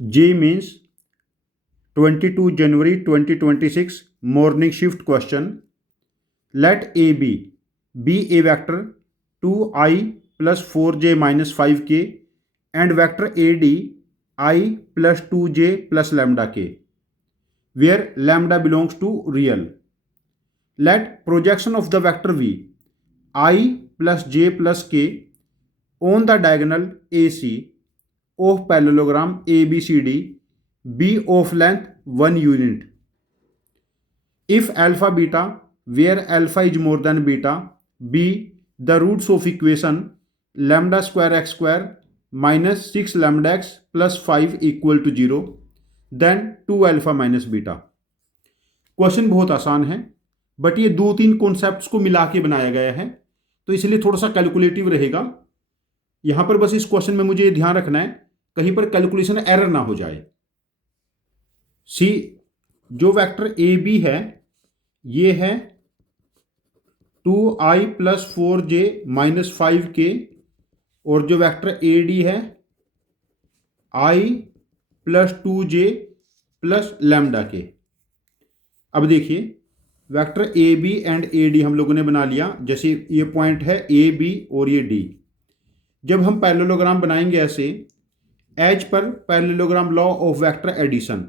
JEE Mains 22 January 2026 morning shift question. Let A be a vector 2i plus 4j minus 5k and vector AD I plus 2j plus lambda k, where lambda belongs to real. Let projection of the vector V I plus j plus k on the diagonal AC of parallelogram ABCD be of length 1 unit. If alpha beta, where alpha is more than beta, be the roots of equation lambda square x square minus 6 lambda x plus 5 equal to 0, then 2 alpha minus beta. Question बहुत आसान है, but ये 2-3 concepts को मिला के बनाया गया है, तो इसलिए थोड़ा सा कैलकुलेटिव रहेगा। यहां पर बस इस क्वेश्चन में मुझे ध्यान रखना है कहीं पर कैलकुलेशन एरर ना हो जाए। सी, जो वेक्टर ए बी है ये है 2i plus 4j minus 5k, और जो वेक्टर ए डी है i plus 2j plus lambda k. अब देखिए vector A B and A D हम लोगों ने बना लिया, जैसे ये पॉइंट है ए बी और ये डी। जब हम पैरेललोग्राम बनाएंगे ऐसे, as per parallelogram law of vector addition,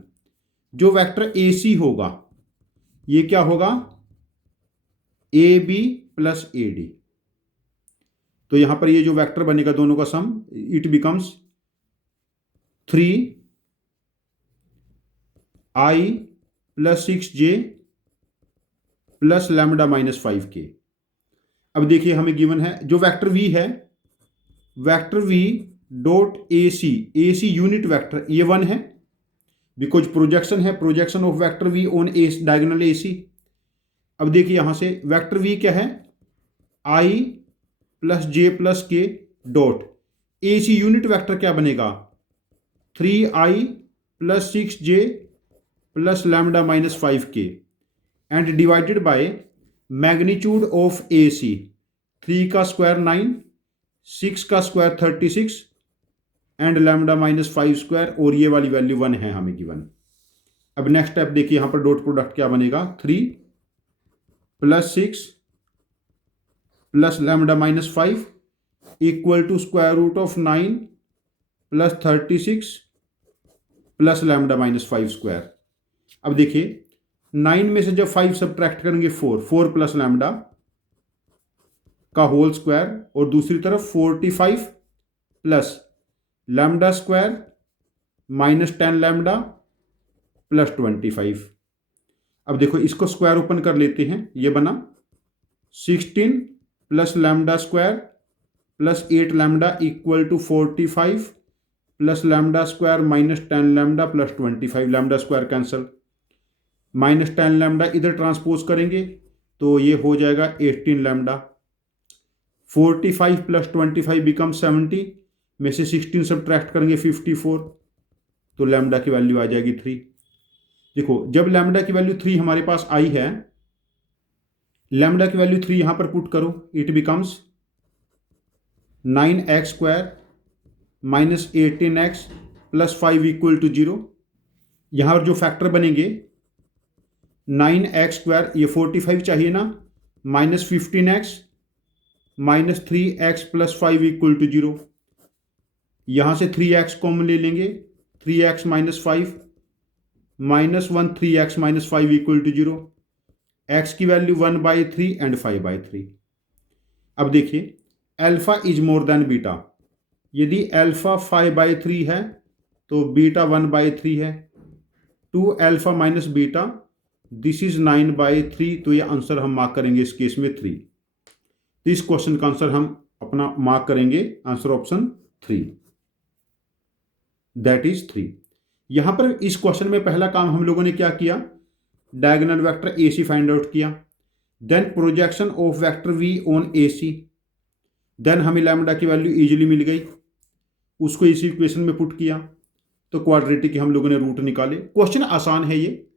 जो वेक्टर ए सी होगा ये क्या होगा, A B plus A D. तो यहां पर ये जो वेक्टर बनेगा दोनों का sum, it becomes 3i plus 6j plus lambda minus 5k। अब देखिए हमें गिवन है जो वेक्टर v है, vector v dot A C unit vector, ये 1 है बिकॉज प्रोजेक्शन है, projection of vector v on A diagonal A C. अब देखिए यहां से वेक्टर v क्या है, i plus j plus k dot A C unit vector क्या बनेगा, 3i plus 6j plus lambda minus 5k and divided by magnitude of A C, 3 का square 9, 6 का square 36 and lambda minus 5 square, और ये वाली value 1 है हमें given. अब नेक्स्ट स्टेप देखिए यहां पर डॉट प्रोडक्ट क्या बनेगा, 3 plus 6 plus lambda minus 5 equal to square root of 9 plus 36 plus lambda minus 5 square. अब देखिए 9 में से जब 5 सब्ट्रैक्ट करेंगे 4 प्लस लैम्डा का होल स्क्वायर, और दूसरी तरफ 45 plus lambda square minus 10 lambda plus 25। अब देखो इसको स्क्वायर ओपन कर लेते हैं, ये बना 16 plus lambda square plus 8 lambda equal to 45 plus lambda square minus 10 lambda plus 25, lambda square cancel, minus 10 lambda इधर ट्रांसपोज करेंगे तो ये हो जाएगा 18 लैम्डा। 45 प्लस 25 बिकम 70, में से 16 सब्ट्रैक्ट करेंगे 54, तो लैम्डा की वैल्यू आ जाएगी 3। देखो जब लैम्डा की वैल्यू 3 हमारे पास आई है, लैम्डा की वैल्यू 3 यहां पर पुट करो, it becomes 9x square minus 18x plus 5 equal to 0। यहां पर जो फैक्टर बनेंगे 9x स्क्वायर, ये 45 चाहिए ना, minus 15x minus 3x plus 5 equal to 0। यहां से 3x कॉमन ले लेंगे, 3x minus 5 minus 1 3x minus 5 equal to 0, x की वैल्यू 1/3 एंड 5/3। अब देखिए alpha is more than beta, यदि अल्फा 5/3 है तो बीटा 1/3 है, 2 alpha minus beta this is 9/3, तो ये आंसर हम मार्क करेंगे इस केस में 3। तो इस क्वेश्चन का आंसर हम अपना मार्क करेंगे आंसर ऑप्शन 3, दैट इज 3। यहां पर इस क्वेश्चन में पहला काम हम लोगों ने क्या किया, diagonal vector A C find out किया, then projection of vector V on A C, then हमें लैम्डा की वैल्यू इजीली मिल गई, उसको इसी इक्वेशन में पुट किया, तो क्वाड्रेटिक हम लोगों ने रूट निकाले। क्वेश्चन आसान है, ये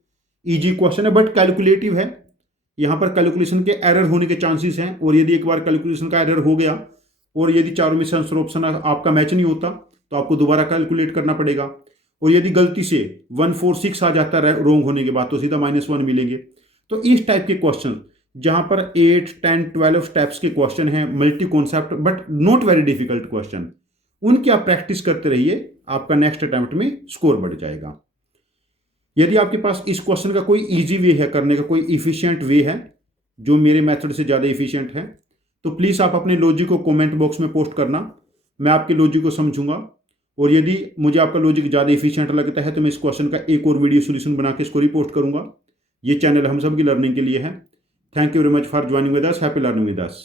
इजी क्वेश्चन है बट कैलकुलेटिव है, यहाँ पर कैलकुलेशन के एरर होने के चांसेस हैं, और यदि एक बार कैलकुलेशन का एरर हो गया और यदि चारों में से आंसर ऑप्शन आपका मैच नहीं होता तो आपको दोबारा कैलकुलेट करना पड़ेगा। और यदि गलती से 146 आ जाता है रोंग होने के बाद तो सीधा -1 मिलेंगे। तो इस टाइप के क्वेश्चन जहां पर 8, 10, 12 स्टेप्स के क्वेश्चन हैं, multi concept but not very difficult question, उनकी आप प्रैक्टिस करते रहिए, आपका नेक्स्ट अटेम्प्ट में स्कोर बढ़ जाएगा। यदि आपके पास इस क्वेश्चन का कोई इजी वे है करने का, कोई इफिशियंट वे है जो मेरे मेथड से ज़्यादा इफिशियंट है, तो प्लीज़ आप अपने लॉजिक को कमेंट बॉक्स में पोस्ट करना, मैं आपके लॉजिक को समझूंगा। और यदि मुझे आपका लॉजिक ज़्यादा इफिशियंट लगता है तो मैं इस क्वेश्चन का एक और वीडियो सोल्यूशन बना के इसको रिपोर्ट करूंगा। ये चैनल हम सब की लर्निंग के लिए है। Thank you very much for joining with us. Happy learning with us.